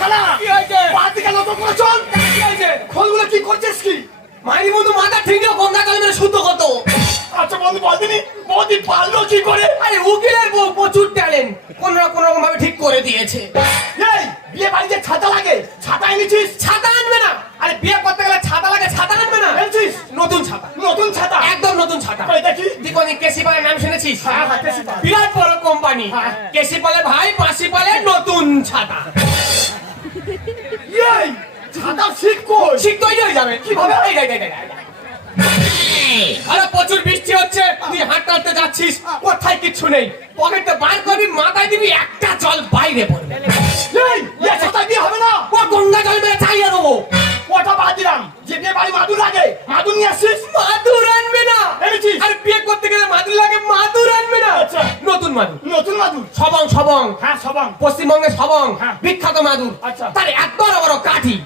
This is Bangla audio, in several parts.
শালা কি হয়েছে? বাড়ি কেন তো করে চল। কি হয়েছে? খোলগুলো কি করছিস কি? মাইরি বন্ধু মাথা ঠিক দিয়ে গঙ্গা জল মেরে শুদ্ধ কত? আচ্ছা বন্ধু বলদিনি বৌদি পারলো কি করে? আরে উকিলের বউ প্রচুর ট্যালেন্ট, কোন না কোন রকম ভাবে ঠিক করে দিয়েছে। এই বিয়ে বাড়িতে ছাতা লাগে, ছাতা এনেছিস? ছাতা আনবে না? আরে বিয়ে করতে গেলে ছাতা লাগে, ছাতা আনবে না? এনেছিস? নতুন ছাতা, নতুন ছাতা? একদম নতুন ছাতা। কই দেখি। তুই কোন কেসি পালের নাম শুনেছিস? হ্যাঁ, হ্যাঁ, কেসি পাল। বিরাট বড় কোম্পানি। হ্যাঁ। কেসি পালের ভাই পাশি পালের নতুন ছাতা। এই ছাতা শিখ কই? ঠিক তৈরি হয়ে যাবে। কিভাবে? এই দেখ, দেখ, দেখ, দেখ। আরে প্রচুর বৃষ্টি হচ্ছে, তুই হাঁটতে হাঁটতে যাচ্ছিস, কোথায় কিচ্ছু নেই, পকেটে বার করবি, মাথায় দিবি, একটা জল বাইরে পড়বে। এই ছাতা দিয়ে হবে না। ও গঙ্গা জল মেরে চাইয়ে দেবো। ওটা বাদ দিলাম। যে বিয়ে বাড়ি মাদুর লাগে, মাদুর নিয়ে আসছিস? মাদুর আনবে না? এনেছিস? আরে বিয়ে করতে গেলে মাদুর লাগে, মাদুর আনবে না? আচ্ছা। নতুন মাদুর, নতুন মাদুর? সবং সবং, হ্যাঁ সবাং। পশ্চিমবঙ্গে সবং হ্যাঁ। বিখ্যাত মাদুর। আচ্ছা। তার এত বড় বড় কাঠি,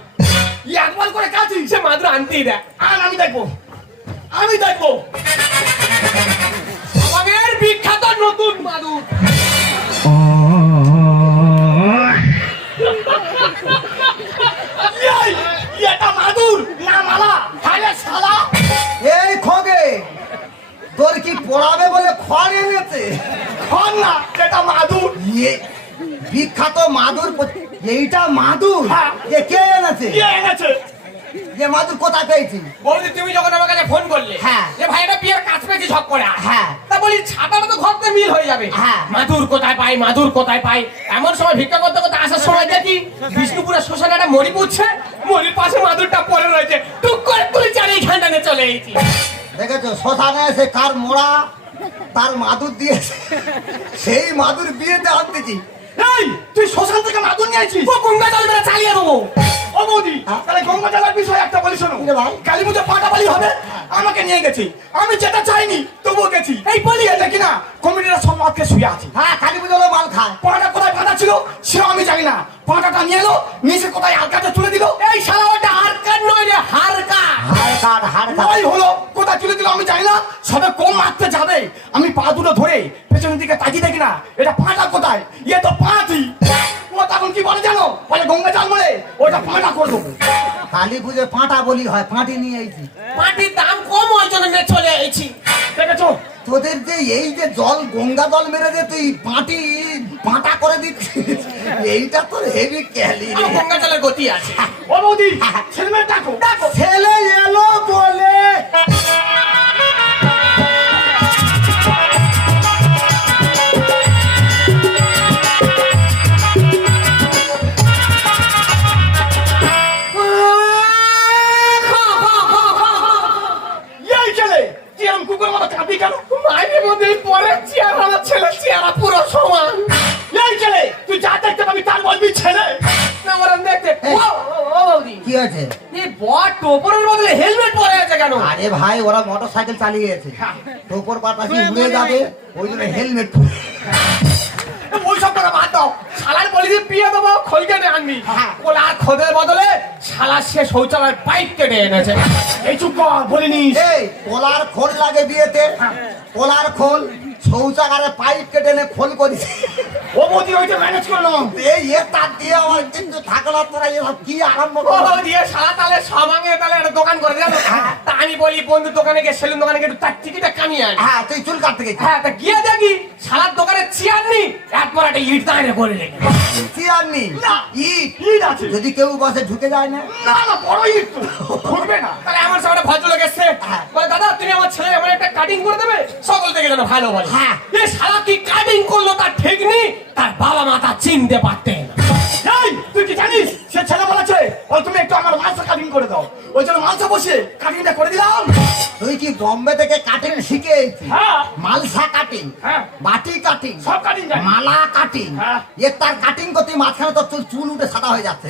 একবার করে কাছি। সে মাদুর আনতেই দেয়। আর আমি দেখবো, আমি দেখবো। সবংয়ের বিখ্যাত নতুন মাদুর। এই এটা মাদুর না মালা? আরে শালা এই খগে তোর কি পড়াবে বলে খড় এনেছে? খন না, এটা মাদুর। ইয়ে বিখ্যাত মাদুর এইটা মাদুর? হ্যাঁ। এ কে এনেছে? কে এনেছে? যে মাদুর কোথায় পেয়েছি? বৌদি তুমি যখন আমার কাছে ফোন করলে, হ্যাঁ। যে ভাই এটা বিয়ের কাজ পেয়েছি ঝক করে আয়। হ্যাঁ। তা বলি ছাতাটা তো ঘরতে মিল হয়ে যাবে। হ্যাঁ। মাদুর কোথায় পাই, মাদুর কোথায় পাই, এমন সময় ভিক্ষা করতে করতে আসার সময় দেখি বিষ্ণুপুরের শ্মশানে একটা মরি পুচ্ছে, মরির পাশে মাদুরটা পড়ে রয়েছে, টুক করে তুলে চারিয়ে খান্ডানে চলে এসেছি। দেখেছো শ্মশানে এসে কার মোড়া তার মাদুর দিয়েছে, সেই মাদুর বিয়েতে আনতেছি। এই তুই শ্মশান থেকে মাদুর নিয়ে আইছিস? ও গঙ্গা জল মেরে চালিয়ে দেবো। ও বৌদি, হ্যাঁ। তাহলে গঙ্গা জলের বিষয়ে একটা বলি শোনো। কি রে ভাই? কালী পুজো পাটাপালি হবে, আমাকে নিয়ে গেছি, আমি যেটা চাইনি তবুও গেছি। এই বলি এটা কিনা কমিটিরা সব মাকে শুয়ে আছে। হ্যাঁ কালী পুজো মাল খায়। পাটা কোথায় বাঁধা ছিল সেও আমি জানি না, পাটাটা নিয়ে এলো, নিচে কোথায় আলকাতে তুলে দিল। এই শালা ওটা হারকার নয় রে, হারকা। হাড় কাট হাড় কাট। ওই হলো কোথায় তুলে দিল আমি জানি না, সবে কম মারতে যাবে, আমি পা দুটো ধরে পেছনের দিকে তাকিয়ে দেখি না, এটা পাটা কোথায়, ইয়ে তো পাটি। ও তখন কি বলে জানো, বলে গঙ্গা জল মরে ওটা পাটা করে দেবো। কালী পুজো পাঁটা বলি হয়, পাঁটি নিয়ে আইছি। মাটির দাম কম, ওই জন্য নিয়ে চলে এসেছি। দেখেছো? তোদের যে এই যে জল গঙ্গা জল মেরে যে তুই পাঁটি পাঁটা করে দিচ্ছিস, এইটা তোর হেভি ক্যালি রে। আমার গঙ্গা জলের গতি আছে। ও বৌদি, ছেলে মেয়ে ডাকো ডাকো। ছেলে এলো বলে এই ছেলে তুই এরকম কুকুরের মতো কাঁদবি কেন? মায়ের মধ্যে পরের চেহারা ছেলে চেহারা পুরো সমান। এই ছেলে তুই যা দেখতে পাবি তার বলবি ছেলে। না ওরা দেখতে ও বৌদি, কি আছে? এই বট টোপরের বদলে হেলমেট পরে আছে কেন? আরে ভাই ওরা মোটর সাইকেল চালিয়ে গেছে, টোপর বাতাসি উড়ে যাবে ওই জন্য হেলমেট। ওই সব করে বাদ দাও, শালার বলি যে বিয়ে দেবো খোল কেটে আনবি, ওলা খোদের বদলে শালা সে শৌচালয়ের পাইপ কেটে এনেছে। এই চুপ কর, বলিনিস। এই কোলার খোল লাগে বিয়েতে, কোলার খোল শৌচাগারে পাইপ কেটে এনে খোল করিস। ও বৌদি ওইটা ম্যানেজ করে নাও। এই এ তার দিয়ে আমার কিন্তু থাকলো তোরা এসব কি আরম্ভ ও করবো? দিয়ে শালা তাহলে সবাঙে তাহলে একটা দোকান করে জানো। তা আমি বলি বন্ধু দোকানে গিয়ে সেলুন দোকানে গিয়ে একটু তার টিকিটটা কামিয়ে আনি। হ্যাঁ তুই চুল কাটতে গেছিস? হ্যাঁ তা গিয়ে দেখি শালার দোকানে চেয়ার নেই, একবার একটা ইট দাঁড়িয়ে করে রেখে। কি আর নি না। ইট ইট আছে। যদি কেউ বসে ঢুকে যায় না। না না বড় ইট তো, ঢুকবে না। তাহলে আমার সামনে ভদ্রলোক এসছে, বলে দাদা তুমি আমার ছেলে আমার একটা কাটিং করে দেবে, সকল থেকে যেন ভালো বলে। হ্যাঁ। এই শালা কি কাটিং করলো তার ঠিক নেই, তার বাবা মা তা চিনতে পারতেন। এই তুই কি জানিস সে ছেলে বলেছে ও তুমি একটু আমার মাংস কাটিং করে দাও, ওই জন্য মাংস বসে কাটিংটা করে দিলাম। তুই কি বোম্বে থেকে কাটিং শিখে এসেছিস? হ্যাঁ। মালসা কাটিং, হ্যাঁ। বাটি কাটিং, সব কাটিং জানি। মালা কাটিং, হ্যাঁ। এ তার কাটিং করতে মাঝখানে তোর চুল উঠে সাদা হয়ে যাচ্ছে।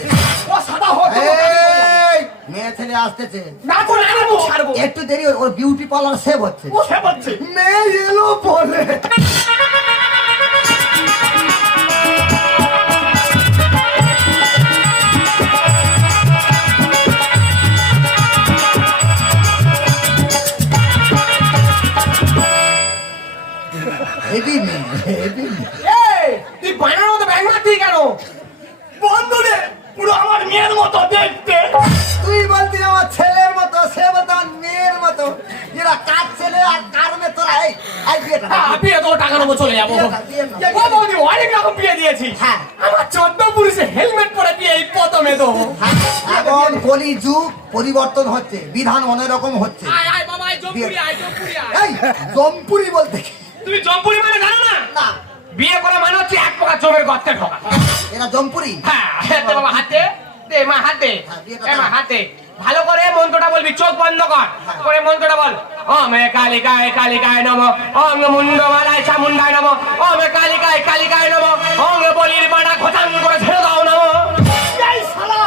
ও সাদা হোক। এই মেয়ে ছেলে আসতেছে, না তো না আমি ছাড়বো। একটু দেরি ওর বিউটি পার্লার সেভ হচ্ছে। ও সে বলছে মেয়ে এলো বলে হেভি মেয়ে, হেভি মেয়ে। এই তুই বানানোর মতো ব্যাং মারতি কেন? বন্ধুরে মতো দেখতে। তুই বলতি আমার ছেলের মতো, সে বলতো আমার মেয়ের মতো। এরা কার ছেলে আর কার মেয়ে তোরা? এই বিয়েটা দে। বিয়ে তো টাকা নেবো, চলে যাবো। বিয়েটা দিয়ে না। ও বৌদি, অনেক রকম বিয়ে দিয়েছি। হ্যাঁ। আমার 14 পুরুষে হেলমেট পরে বিয়ে এই প্রথমে দেবো। হ্যাঁ, এখন কলি যুগ পরিবর্তন হচ্ছে, বিধান অনেক রকম হচ্ছে। আয় আয় বাবা, আয় জমপুরি, আয় জমপুরি আয়। এই জমপুরি বলতে কি? তুমি জমপুরি মানে জানো না? না, বিয়ে করা মানে হচ্ছে এক প্রকার জমের গর্তে ঢোকা। এরা জমপুরি। হ্যাঁ, হাতে বাবা, হাতে দে মা, হাতে হ্যাঁ, বিয়েটা এ মা, দাও। হাতে ভালো করে মন্ত্রটা বলবি, চোখ বন্ধ কর করে মন্ত্রটা বল। ওম কালিকায় কালিকায় নমঃ, ওম মুন্ডমালায় চামুন্ডায় নমঃ, ওম কালিকায় কালিকায় নমঃ, ওম বলির মাটা খোঁচান করে ছেড়ে দাও নমঃ। এই শালা,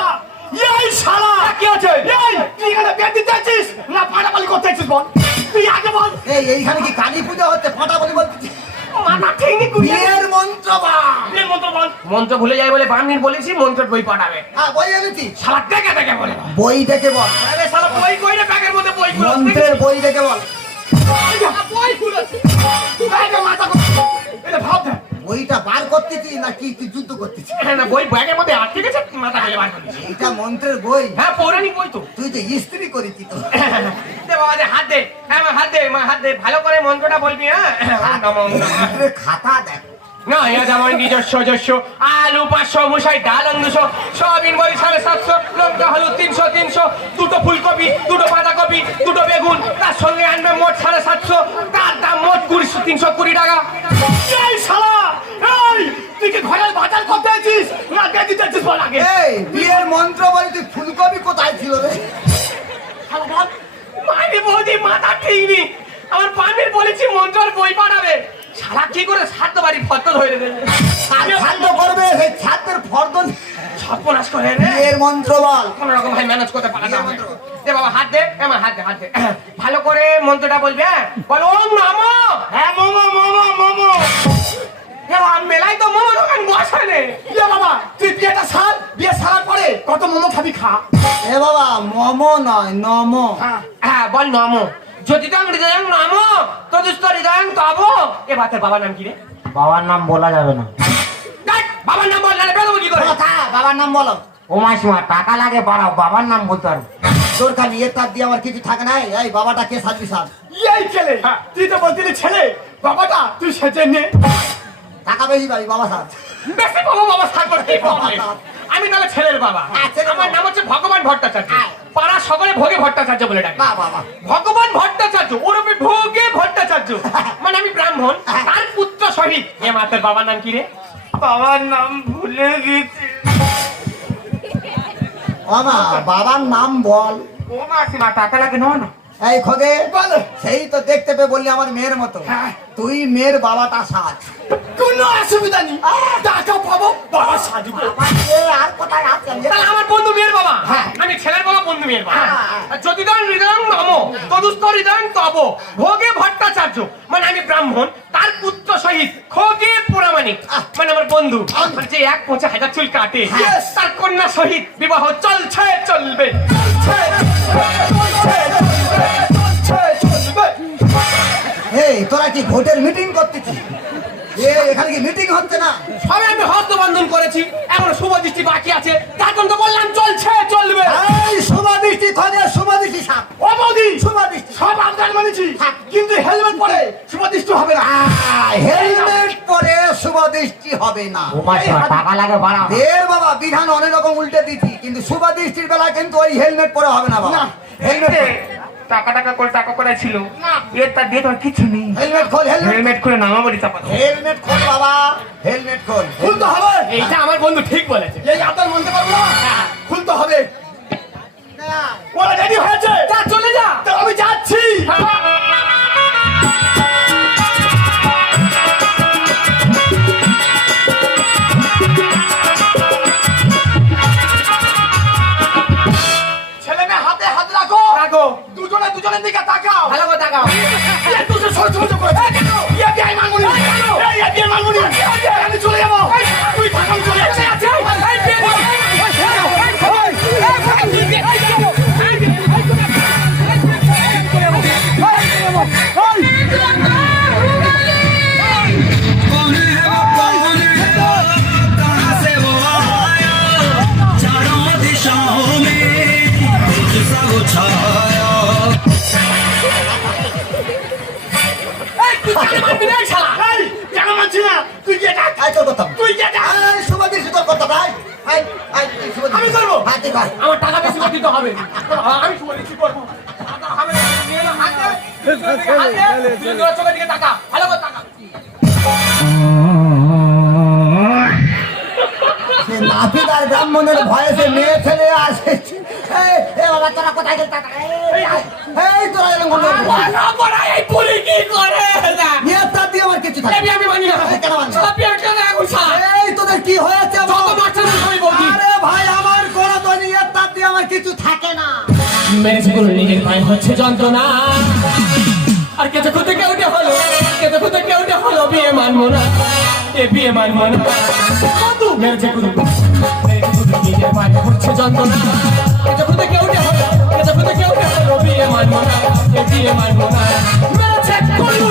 এই শালা, কি হচ্ছে? এই তুই এখানে বিয়ে দিতে আছিস না ফাটাফাটি করতে আছিস বল? তুই আগে বল। এইখানে কি কালী পূজা হচ্ছে? ফাটা বলি বলতেছি। মাথা ঠিক নেই কুড়িয়ে বিয়ের মন্ত্র বা। বিয়ের মতো বল। মন্ত্র ভুলে যাই বলে বামনির বলেছি মন্ত্রের বই পাঠাবে। হ্যাঁ, বই এনেছি। শালা দেখে দেখে বলে। বই দেখে বল। আরে শালা বই কই রে, ব্যাগের মধ্যে বই গুলো আছে। মন্ত্রের বই দেখে বল। বই গুলো আছে। এই যে মাথা এটা ভাব দে। বইটা বার করতেছি না কি তুই যুদ্ধ করতেছি? হ্যাঁ না, বই ব্যাগের মধ্যে আটকে গেছে, মাথা ফেলে বার করে দিয়েছি। এইটা মন্ত্রের বই। হ্যাঁ, পৌরাণিক বই তো। তুই যে স্ত্রী করেছি তো। দে বাবা, দে হাত দে। হ্যাঁ মা, হাত দে মা, হাত দে। ভালো করে মন্ত্রটা বলবি। হ্যাঁ নমঃ নমঃ। মন্ত্রের খাতা দেখ। না, এ যেমন নিজস্ব যস্য আলু 500, মুসাই ডাল 200, সয়াবিন বড়ি 750, লঙ্কা হলুদ 300, দুটো ফুলকপি, দুটো বাঁধাকপি, দুটো বেগুন, তার সঙ্গে আনবে মোট 750, তার দাম মোট 320 টাকা। এই শালা, এই তুই কি ঘরের বাজার করতে আছিস না বিয়ে দিতে আছিস বল আগে। এই বিয়ের মন্ত্র বলি তুই ফুলকপি কোথায় ছিল রে? শালা বল। মাইনি বৌদি মাথা ঠিক নেই, আমার পানির বলেছি মন্ত্রের বই পাঠাবে। শালা কি করে সাধ্য বাড়ি ফত ধরে দেবে, আর খাদ্য করবে সেই ছাদের ফর্দন। সর্বনাশ করে রে। বিয়ের মন্ত্র বল। কোন রকম ভাই ম্যানেজ করতে পারা যাবে। দে বাবা, হাত দে। আমার হাত দে, হাত দে। ভালো করে মন্ত্রটা বলবি। হ্যাঁ বল, ওম নমঃ। হ্যাঁ মোমো মোমো মোমো। এ বাবা, মেলাই তো মোমো দোকান বসে নে। ইয়ে বাবা, তুই বিয়েটা সার, বিয়ে সারার পরে কত মোমো খাবি খা। এ বাবা, মম নয় নম। হ্যাঁ হ্যাঁ বল, নমঃ। যদি তো হৃদয়ং নমঃ, তদুস্থ হৃদয়ং তব। এ বাতের বাবার নাম কি রে? বাবার নাম বলা যাবে না। দেখ, বাবার নাম বল, নাহলে বেরোবো কি করে? কথা বাবার নাম বলো। ও মাসিমা, টাকা লাগে বাড়াও, বাবার নাম বলতে পারবো। তোর খালি এর তার দিয়ে আমার কিছু থাকে না। এই বাবাটা কে সাজবি সাজ? এই ছেলে, তুই তো বলছিলি ছেলে, বাবাটা তুই সেজে নে। টাকা বেশি পাবি বাবা সাজ। বেশি বাবা, বাবা সার করতে হবে। আমি তাহলে ছেলের বাবা। হ্যাঁ, ছেলের আমার বাবা। নাম হচ্ছে ভগবান ভট্টাচার্য। হ্যাঁ। পাড়া সকলে ভোগে ভট্টাচার্য বলে ডাকে। বাহ বাবা। ভগবান ভট্টাচার্য ওরফে ভোগে ভট্টাচার্য, মানে আমি ব্রাহ্মণ, তার পুত্র শহীদ। এ মাতের বাবার নাম কি রে? বাবার নাম ভুলে গেছি। মামা বাবার নাম বল। ও মাসিমা, টাকা লাগে না। এই খগে বল। সেই তো দেখতে পেয়ে বললি আমার মেয়ের মতো। হ্যাঁ। তুই মেয়ের বাবাটা সাজ। কোনো অসুবিধা নেই, টাকা পাবো, বাবা সাজবো। আর কোথায় আছে? তাহলে আমার বন্ধু মেয়ের বাবা। হ্যাঁ। আমি ছেলের বাবা, বন্ধু মেয়ের বাবা। হ্যাঁ। যদি ধর হৃদয়ং নম, তদুস্থ হৃদয়ং তব, ভোগে ভট্টাচার্য, মানে আমি ব্রাহ্মণ, তার পুত্র শহীদ খোগে পুরামানিক, মানে আমার বন্ধু, মানে যে 1,50,000 চুল কাটে, Yes. তার কন্যা শহীদ বিবাহ চলছে চলবে। এই তোরা কি ভোটের মিটিং করতেছিস? এখানে কি মিটিং হচ্ছে না? সবে আমি হস্ত বন্ধন করেছি, এখন শুভ দৃষ্টি বাকি আছে, তার জন্য তো বললাম চলছে চলবে। এই শুভাদৃষ্টি খগে শুভাদৃষ্টি সাপ। ও বৌদি, শুভাদৃষ্টি সব আবদার মানেছি, কিন্তু হেলমেট পরে সুপাদিষ্ট হবে না। হেলমেট পরে শুভদৃষ্টি হবে না। ও মাসিমা, টাকা লাগে বাড়াও। এর বাবা বিধান অনেক রকম উল্টে দিচ্ছি, কিন্তু শুভদৃষ্টির বেলা কিন্তু ওই হেলমেট পরে হবে না বাবা। না। হেলমেট টাকা করে ছিল, এর তার দিয়ে তোমার কিছু নেই। হেলমেট খোল। হেলমেট হেলমেট করে নামা বলি চাপা। হেলমেট খোল বাবা। হেলমেট খোল। খুলতে হবে। এইটা আমার বন্ধু ঠিক বলেছে। এই আবদার মানতে পারবো না, খুলতে হবে। ওরা রেডি হয়েছে, যা চলে যা। তো আমি যাচ্ছি। ছেলে মেয়ে হাতে হাত রাখো, রাখো। দুজনে দুজনের দিকে তাকাও। ভালো করে তাকাও। এই দুজন সহ্য সহ্য করে। ইয়ে বিয়ে মানবনি। এই বিয়ে মানবনি। আমি চলে যাবো। তুই থাক, আমি চলে যাচ্ছি। कौन है वो कहाँ से वो आया चारों दिशाओं আয়, আয়, তুই শুভ দিচ্ছিস। আমি করবো। হ্যাঁ, তুই কর। আমার টাকা বেশি করে দিতে হবে আমি শুভ দিচ্ছি করবো টাকা হবে না, নিয়ে নাও, হাত দে, হাত দে, তুই তোর চোখের দিকে তাকা, ভালো করে তাকা। সে নাপিতার ব্রাহ্মণের ভয়ে সে মেয়ে ছেলে আসে। এই বাবা, তোরা কোথায় গেল? এই তোরা এরকম করবি? এই পুলি কি করে না? নিয়ে তার দিয়ে আমার কিছু থাকে। এই আমি মানি না। কেন মানবি? সব কেন এখন ছাড়? এই তোদের কি হয়েছে? যত মারছে না সবই বলছি। আরে ভাই, আমার কোনো তো নিয়ে তার দিয়ে আমার কিছু থাকে না। মেরেছে কোনো নিজের পায়ে হচ্ছে যন্ত্রণা আর কেটে খুঁতে কেউটে হলো কেটে খুঁতে কেউটে হলো বিয়ে মানবো না এ বিয়ে মানবো না মেরেছে কোনো নিজের পায়ে হচ্ছে যন্ত্রণা কেটে খুঁতে কেউটে হলো কেটে খুঁতে কেউটে হলো বিয়ে মানবো না এ বিয়ে মানবো না মেরেছে কোনো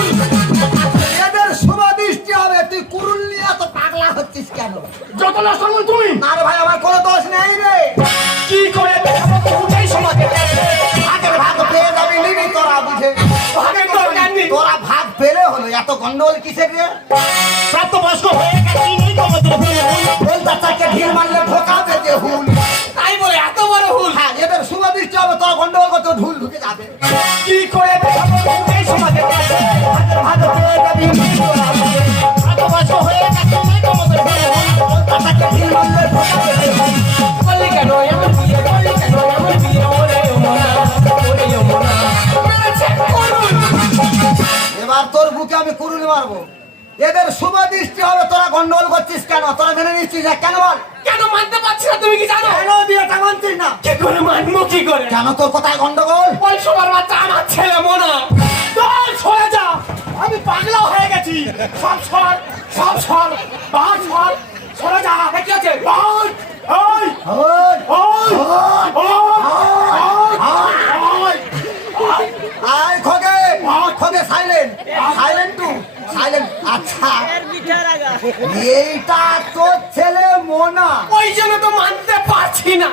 এদের শুভ দৃষ্টি হবে। তুই কুরুল নিয়ে এত পাগলা হচ্ছিস কেন? যত না শুনুন তুমি না রে ভাই, আমার কোনো দোষ নেই রে। কি করে দেখাবো বুঝাই সমাজে ভাগের ভাগ পেয়ে যাবি, নিবি তোরা বুঝে। ভাগের দরকার নেই। তোরা ভাগ পেলে হলো, এত গন্ডগোল কিসের রে? প্রাপ্তবয়স্ক হয়ে গেছি নেই তো আমাদের বল চাচাকে ঢিল মারলে ঢোকাবে যে হুল। তাই বলে এত বড় ভুল হ্যাঁ, এদের শুভ দৃষ্টি হবে, তোরা গন্ডগোল করতে ঢুল ঢুকে যাবে। কি করে দেখাবো বুঝাই সমাজে ভাগ পেয়ে যাবি তোরা বুঝে। প্রাপ্তবয়স্ক হয়ে গেছি নেই তো আমাদের বল চাচাকে ঢিল মারলে ঢোকাবে যে হুল। বললি কেন এমন বিয়ে বললি কেন এমন বিয়ে ওরে মোনা মেরেছে কোনো এবার তোর বুকে আমি কুরুল মারবো। এদের শুভ দৃষ্টি হবে, তোরা গন্ডগোল করছিস কেন? তোরা মেনে নিচ্ছিস না কেন? বল কেন মানতে পারছি না তুমি কি জানো কেন বিয়েটা মানছিস না? কি করে মানবো কি করে কেন তোর কোথায় গন্ডগোল? ওই সবার বাচ্চা আমার ছেলে মোনা দল সরে যা, আমি পাগলা হয়ে গেছি। সব সর, সব সর, বাস সর, সরে যা। কি আছে ওই, ওই, ওই, ওই, ওই, ওই, আয় খোগে, খোগে সাইলেন্ট, সাইলেন্ট টু, সাইলেন্ট। আচ্ছা, এইটা তোর ছেলে মোনা, ওই জন্য তো মানতে পারছি না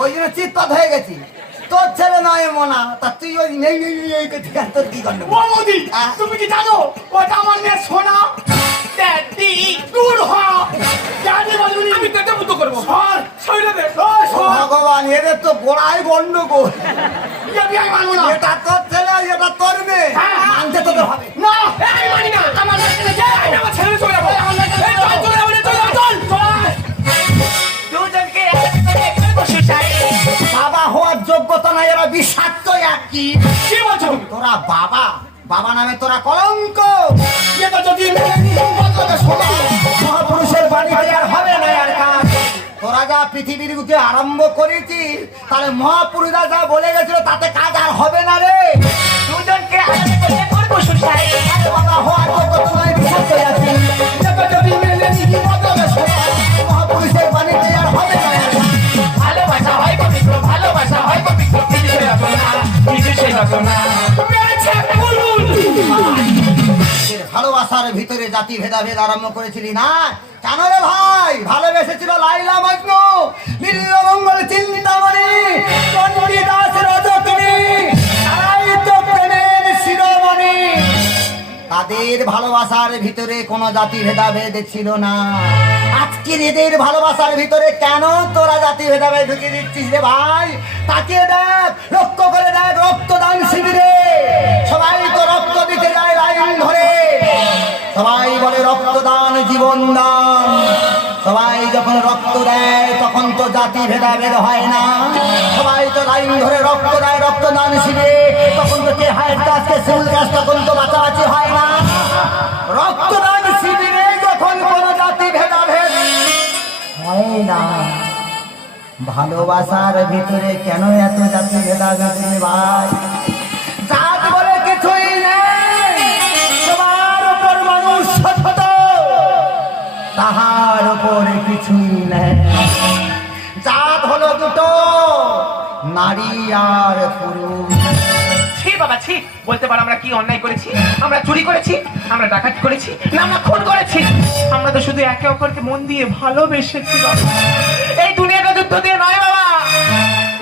ওই জন্য চিৎপাত হয়ে গেছি। তোর ছেলে নয় মোনা, তা তুই ওই নেই নেই নেই এই করছিস কেন? তোর কি গন্ডগোল? ও মোদি, তুমি কি জানো ওটা আমার মেয়ে সোনা? ড্যাডি দূর হ, জানি বলবি আমি কেটে মুতো করবো সর, সইরে দে ওই সর, ভগবান, এদের তো গোড়ায় গন্ডগোল। বিয়ে বিয়ে মানবো না। এটা তোর ছেলে, এটা তোর মেয়ে, হ্যাঁ। মানতে তোদের হবে। না, এই, আমি মানি না আমার মেয়েকে যাই আমি আমার ছেলে চলে যাবো এই, চল চলে যাবো রে, চল চল দুজনকে বসে চাই বাবা হওয়ার যোগ্যতা নাই, এরা বিষাক্ত একই। কি বলছো তুমি? তোরা বাবা, বাবা নামে তোরা কলঙ্ক। এটা যদি মেনে নিই, বদলাবে সোনা। মহাপুরুষের বাড়িতে আর হবে না আর কাজ। তোরা যা পৃথিবীর বুকে আরম্ভ করেছিস, তাহলে মহাপুরুষরা যা বলে গেছিল তাতে কাজ আর হবে না রে। দুজনকে করবো সুসাই আরে বাবা হওয়ার যোগ্যতা নাই, বিষাক্ত একই। এটা যদি মেনে নিই, বদলাবে সোনা। মহাপুরুষের বাড়িতে আর হবে না আর কাজ। ভালোবাসা হয় পবিত্র ভালোবাসা হয় পবিত্র কিছু সে যাবো না কিছু সে যাবো না মেরেছে বলুন এর ভালোবাসার ভিতরে জাতি ভেদাভেদ আরম্ভ করেছিলি না কেন রে ভাই? ভালোবেসেছিল লাইলা মজনু, নীলমঙ্গল চিন্তামণি, চণ্ডীদাস রজকিনী, তারাই তো প্রেমের শিরোমণি। তাদের ভালোবাসার ভিতরে কোনো জাতি ভেদাভেদ ছিল না। আজকের এদের ভালোবাসার ভিতরে কেন তোরা জাতি ভেদাভেদ ঢুকিয়ে দিচ্ছিস রে ভাই? তাকিয়ে দেখ, লক্ষ্য করে দেখ, রক্তদান শিবিরে সবাই তো রক্ত দিতে যায় লাইন ধরে। সবাই বলে রক্তদান জীবন দান। সবাই যখন রক্ত দেয় তখন তো জাতি ভেদাভেদ হয় না। সবাই তো লাইন ধরে রক্ত দেয় রক্তদান শিবিরে, তখন তো কে হায়ের গাছ কে সিউল গাছ, তখন তো বাঁচাবাচি হয় না। রক্তদান শিবিরে যখন কোনো জাতি ভেদাভেদ হয় না, ভালোবাসার ভিতরে কেন এত জাতি ভেদাভেদ রে ভাই? জাত বলে কিছুই নেই, সবার উপর মানুষ সতত, তাহার উপরে কিছুই নেই। জাত হলো দুটো, নারী আর পুরুষ। ছি বাবা ছি বলতে পারো আমরা কি অন্যায় করেছি? আমরা চুরি করেছি, আমরা ডাকাতি করেছি, না আমরা খুন করেছি? আমরা তো শুধু একে অপরকে মন দিয়ে ভালোবেসেছি বাবা। এই দুনিয়াটা যুদ্ধ দিয়ে নয় বাবা,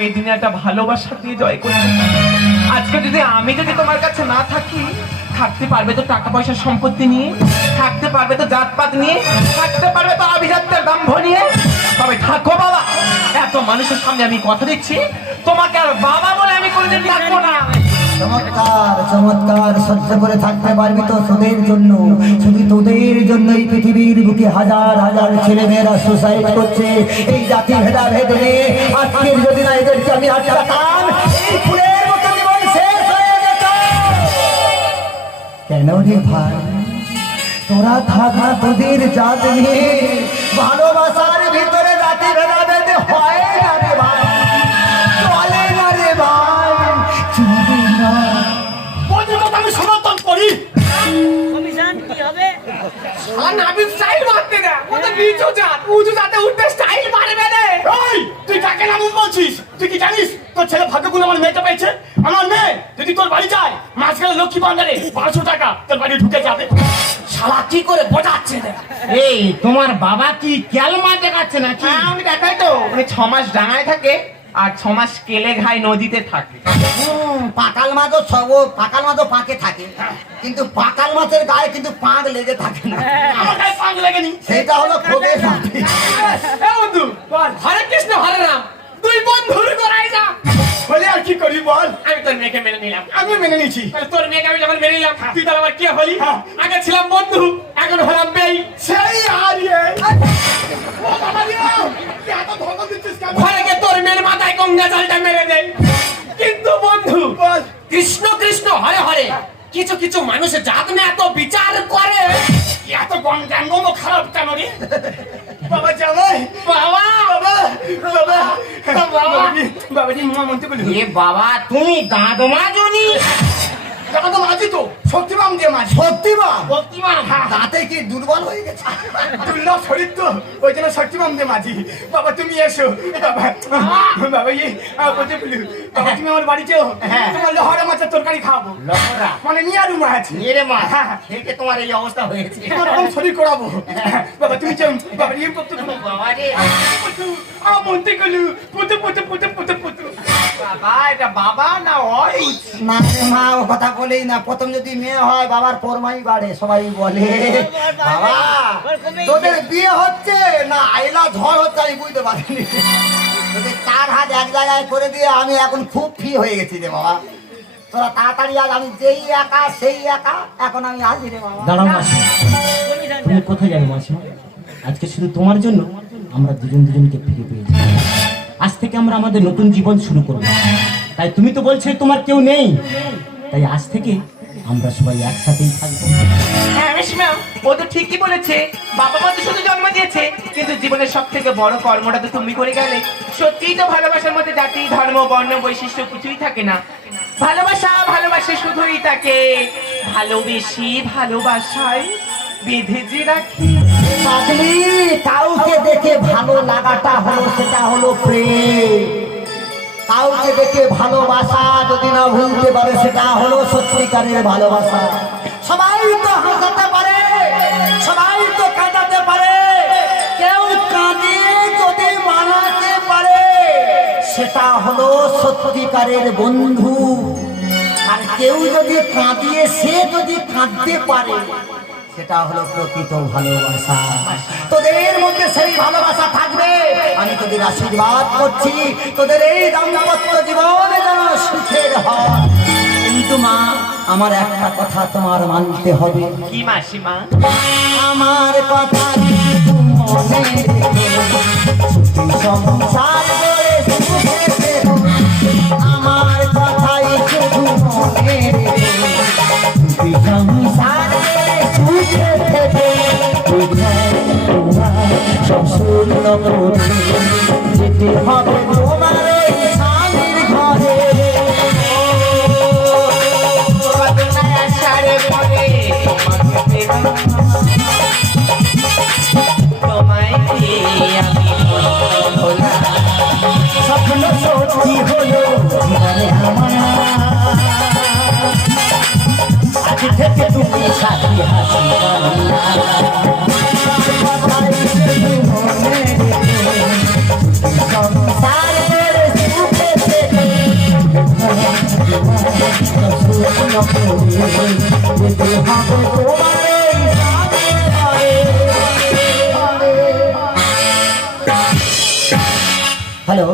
এই দুনিয়াটা ভালোবাসা দিয়ে জয় করতে। আজকে যদি আমি যদি তোমার কাছে না থাকি, থাকতে পারবে তো টাকা পয়সা সম্পত্তি নিয়ে, থাকতে পারবে তো জাতপাত নিয়ে, থাকতে পারবে তো আভিজাত্যের দাম্ভ নিয়ে। তবে থাকো বাবা, এত মানুষের সামনে আমি কথা দিচ্ছি, তোমাকে আর বাবা বলে আমি কোনোদিন ডাকবো না। চমৎকার চমৎকার, সহ্য করে থাকতে পারবি তো তোদের জন্য, শুধু তোদের জন্য এই পৃথিবীর বুকে হাজার হাজার ছেলেমেয়েরা সুসাইড করছে এই জাতি ভেদাভেদ নিয়ে। আজকের যদি না এদেরকে আমি আটকাতাম, এই ফুলের মতো জীবন শেষ হয়ে যেত। কেন রে ভাই, তোরা থাকা তোদের জাত নিয়ে, ভালোবাসার ভিতরে জাতি ভেদাভেদ হয় না রে ভাই, চলে না রে ভাই, চলে না। বন্ধুর কথা আমি সমর্থন করি। কমিশন কি হবে? শালা নাবিল স্টাইল মারতে না, ও তো নিচু জাত, উঁচু জাতে উঠতে স্টাইল মারবে রে। এই, তুই কাকে নাম বলছিস? তুই কি জানিস তোর ছেলে ভাগ্যগুলো আমার মেয়েটা পেয়েছে? আমার মেয়ে যদি তোর বাড়ি যায়, মাঝখানে লক্ষ্মী ভান্ডারে 500 টাকা তোর বাড়ি ঢুকে যাবে। শালা কি করে বোঝাচ্ছে রে? এই তোমার বাবা কি ক্যালমা দেখাচ্ছে না কি? হ্যাঁ, আমি দেখাই তো, উনি 6 মাস ডাঙায় থাকে আর 6 মাস কেলে ঘাই নদীতে থাকে। পাকাল মাছ সব, পাকাল মাছ পাকে থাকে, কিন্তু পাকাল মাছের গায়ে কিন্তু পাঁক লেগে থাকে না, আমার গায়ে পাক লাগেনি। সেটা হলো ক্ষোভে মাটি। এ বন্ধু, হরে কৃষ্ণ হরে রাম, তুই বন্ধুর করাই যা। বলে আর কি করি বল? আমি তোর মেয়েকে মেনে নিলাম। আমি মেনে নিয়েছি। তাহলে তোর মেয়েকে আমি যখন মেনে নিলাম, তুই তাহলে আমার কি হলি? হ্যাঁ। আগে ছিলাম বন্ধু, এখন হলাম বেই। সেই আর ও বাবা রে, তুই এত ধমক দিচ্ছিস কেন? ঘরে গিয়ে তোর মেয়ের মাথায় গঙ্গা জলটা মেরে দেয়। কিন্তু বন্ধু, বল। কৃষ্ণ কৃষ্ণ হরে হরে, কিছু কিছু মানুষের জাত না এত বিচার করে। এত গঙ্গাঙ্গম খারাপ কেন রে? বাবা জামাই, বাবা বাবা, বাবা, বাবাজি মা মন্ত্রী বলি। এ বাবা, তুমি দাঁত মাজনি? টাকা তো মাঝি তো, শক্তিমান দিয়ে মাঝি। শক্তিমান শক্তিমান, হ্যাঁ। দাঁতে কি দুর্বল হয়ে গেছে? দুর্লভ শরীর তো, ওই জন্য শক্তিমান দিয়ে মাঝি। বাবা তুমি এসো। বাবা, বাবা ইয়ে বলতে বলি, বাবা তুমি আমার বাড়ি যাও, তোমার লোহারা মাছের তরকারি খাবো। লহরা মানে নিয়ারু মাছ। মেরে মা, হ্যাঁ। থেকে তোমার এই অবস্থা হয়েছে। তোমার রকম শরীর করাবো। বাবা তুমি যাও, বাবা ইয়ে করতে বলো। বাবা রে, মন্ত্রী গেলু, পুতু পুতু পুতু পুতু পুতু। বাবা, এটা বাবা না হয়? না রে মা, ও কথা বলেই না। প্রথম যদি মেয়ে হয় বাবার ফরমাই বাড়ে, সবাই বলে বাবা তোদের বিয়ে হচ্ছে না আইলা ঝড় হচ্ছে, আমি বুঝতে পারিনি। তোদের 4 হাত এক জায়গায় করে দিয়ে আমি এখন খুব ফ্রি হয়ে গেছি রে বাবা। তোরা তাড়াতাড়ি আজ, আমি যেই একা সেই একা, এখন আমি আসি রে বাবা। দাঁড়াও মাসি, তুমি কোথায় যাবে মাসিমা? আজকে শুধু তোমার জন্য আমরা দুজন দুজনকে ফিরে পেয়েছি। আজ থেকে আমরা আমাদের নতুন জীবন শুরু করব। তাই তুমি তো বলছো তোমার কেউ নেই, তাই আজ থেকে আমরা সবাই একসাথেই থাকবো। হ্যাঁ রেশমা, ও তো ঠিকই বলেছে। বাবা মা তো শুধু জন্ম দিয়েছে, কিন্তু জীবনের সব থেকে বড় কর্মটা তো তুমি করে গেলে। সত্যিই তো ভালোবাসার মধ্যে জাতি ধর্ম বর্ণ বৈশিষ্ট্য কিছুই থাকে না। ভালোবাসা ভালোবাসে শুধুই তাকে, ভালোবেসি ভালোবাসায় বেঁধে যে রাখি। পাগলি, কাউকে দেখে ভালো লাগাটা হলো, সেটা হলো প্রেম। কাউকে দেখে ভালোবাসা যদি না ভুলতে পারে, সেটা হলো সত্যিকারের ভালোবাসা। সবাই তো হাসাতে পারে, সবাই তো কাঁদাতে পারে, কেউ কাঁদিয়ে যদি মানাতে পারে, সেটা হলো সত্যিকারের বন্ধু। আর কেউ যদি কাঁদিয়ে সে যদি কাঁদতে পারে, সেটা হলো প্রকৃত ভালোবাসা। তোদের মধ্যে সেই ভালোবাসা থাকবে, আমি তোদের আশীর্বাদ করছি। তোদের এই দাম্পত্য জীবন যেন সুখের হয়। কিন্তু মা, আমার একটা কথা তোমার মানতে হবে। কি মাসিমা? আমার কথা কিন্তু মনে রেখো, সুখী সংসার গড়ে সুখে থেকো। আমার কথাই শুধু মনে রেখো, সুখী সংসার গড়ে সুখে থেকো। সব শূন্য করে যেতে হবে তোমার ওই স্বামীর ঘরে। স্বপ্ন সত্যি হলো জীবনে আমার, আজ থেকে তুমি সাথী হাসি কান্না। কথাই শুধু মনে রেখো, সংসারের সুখে থেকো। স্বপ্ন করে তোমার এই সামনে হ্যালো